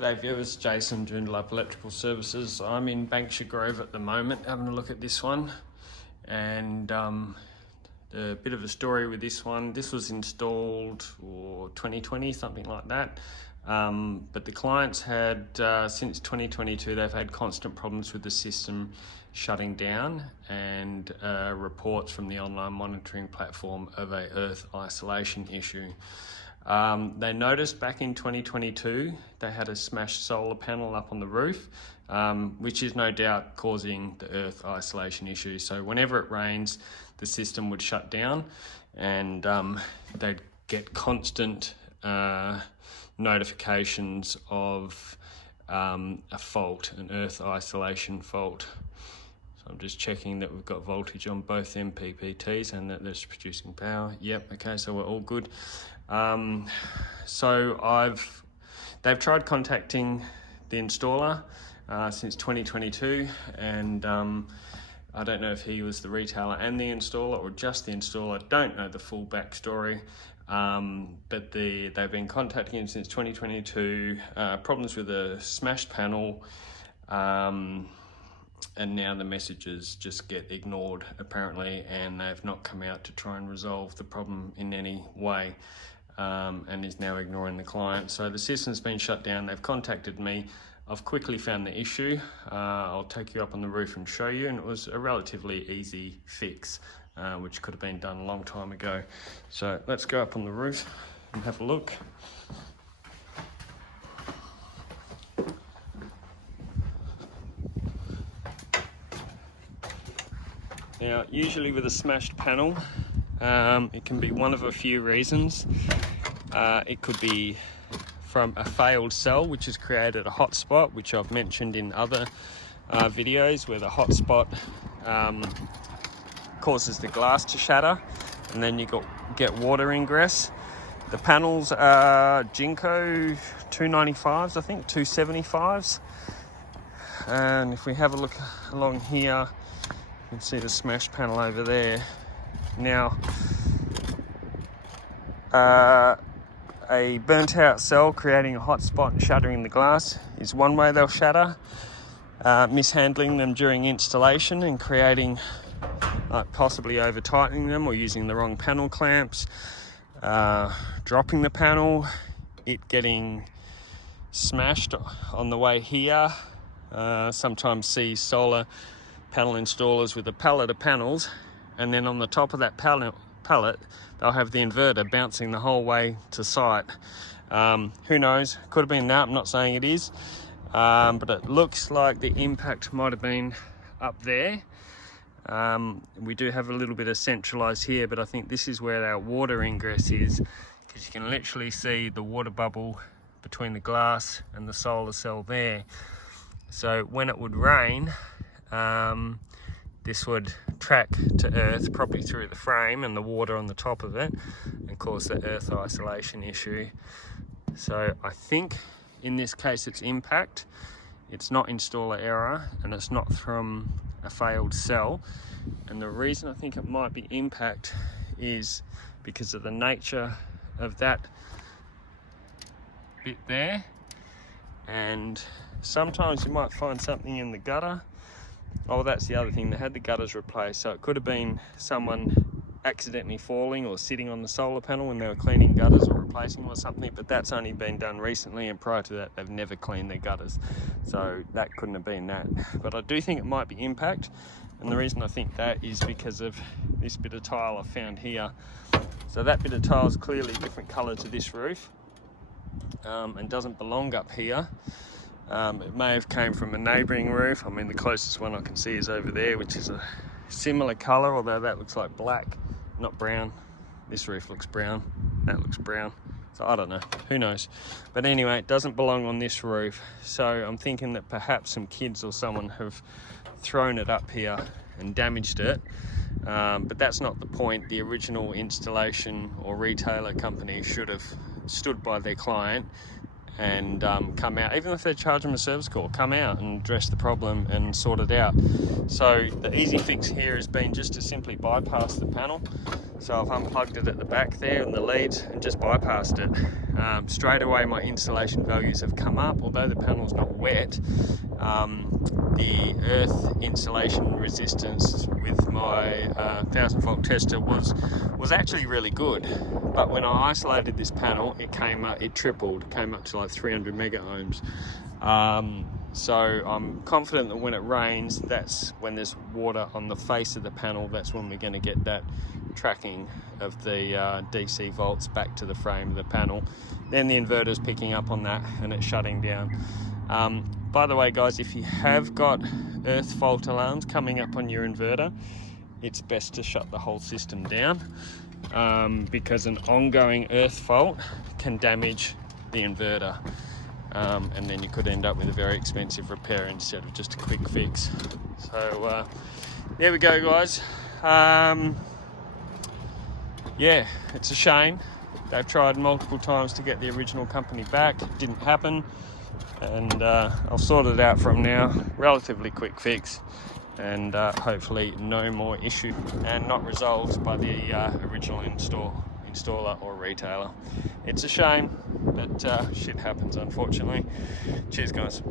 G'day viewers, Jason, Joondalup Electrical Services. I'm in Banksia Grove at the moment having a look at this one, and a bit of a story with this one. This was installed for 2020, something like that, but the clients had, since 2022, they've had constant problems with the system shutting down, and reports from the online monitoring platform of a earth isolation issue. They noticed back in 2022 they had a smashed solar panel up on the roof, which is no doubt causing the earth isolation issue. So whenever it rains, the system would shut down, and they'd get constant notifications of a fault, an earth isolation fault. So I'm just checking that we've got voltage on both MPPTs and that it's producing power. Yep, okay, so we're all good. They've tried contacting the installer since 2022, and I don't know if he was the retailer and the installer or just the installer. I don't know the full backstory, but they've been contacting him since 2022, problems with a smashed panel, and now the messages just get ignored apparently, and they've not come out to try and resolve the problem in any way. And is now ignoring the client. So the system's been shut down. They've contacted me. I've quickly found the issue. I'll take you up on the roof and show you, and it was a relatively easy fix, which could have been done a long time ago. So let's go up on the roof and have a look. Now, usually with a smashed panel, it can be one of a few reasons. It could be from a failed cell, which has created a hotspot, which I've mentioned in other videos, where the hotspot causes the glass to shatter, and then you get water ingress. The panels are Jinko 295s, I think, 275s. And if we have a look along here, you can see the smashed panel over there. Now, a burnt out cell creating a hot spot and shattering the glass is one way they'll shatter. Mishandling them during installation and creating, possibly over tightening them or using the wrong panel clamps, dropping the panel, it getting smashed on the way here. Sometimes see solar panel installers with a pallet of panels, and then on the top of that pallet they'll have the inverter bouncing the whole way to site. Who knows, could have been that, I'm not saying it is, but it looks like the impact might have been up there. We do have a little bit of centralized here, but I think this is where our water ingress is, because you can literally see the water bubble between the glass and the solar cell there. So when it would rain, this would track to earth probably through the frame and the water on the top of it and cause the earth isolation issue. So I think in this case it's impact, it's not installer error, and it's not from a failed cell. And the reason I think it might be impact is because of the nature of that bit there, and sometimes you might find something in the gutter. Oh, that's the other thing, they had the gutters replaced, so it could have been someone accidentally falling or sitting on the solar panel when they were cleaning gutters or replacing them or something, but that's only been done recently, and prior to that they've never cleaned their gutters, so that couldn't have been that. But I do think it might be impact, and the reason I think that is because of this bit of tile I found here. So that bit of tile is clearly a different colour to this roof, and doesn't belong up here. It may have came from a neighbouring roof. I mean, the closest one I can see is over there, which is a similar colour, although that looks like black, not brown. This roof looks brown, that looks brown. So I don't know, who knows. But anyway, it doesn't belong on this roof. So I'm thinking that perhaps some kids or someone have thrown it up here and damaged it. But that's not the point. The original installation or retailer company should have stood by their client and come out, even if they charge them a service call, come out and address the problem and sort it out. So the easy fix here has been just to simply bypass the panel, So I've unplugged it at the back there in the leads and just bypassed it. Straight away my installation values have come up, although the panel's not wet. The earth insulation resistance with my 1000 volt tester was actually really good, but when I isolated this panel, it tripled, came up to like 300 mega ohms. So I'm confident that when it rains, that's when there's water on the face of the panel, that's when we're going to get that tracking of the DC volts back to the frame of the panel. Then the inverter's picking up on that and it's shutting down. By the way guys, if you have got earth fault alarms coming up on your inverter, it's best to shut the whole system down, because an ongoing earth fault can damage the inverter. And then you could end up with a very expensive repair instead of just a quick fix. So there we go guys. Yeah, it's a shame. They've tried multiple times to get the original company back. It didn't happen, and I've sorted it out from now. Relatively quick fix, and hopefully no more issue, and not resolved by the original installer or retailer. It's a shame, but shit happens unfortunately. Cheers guys.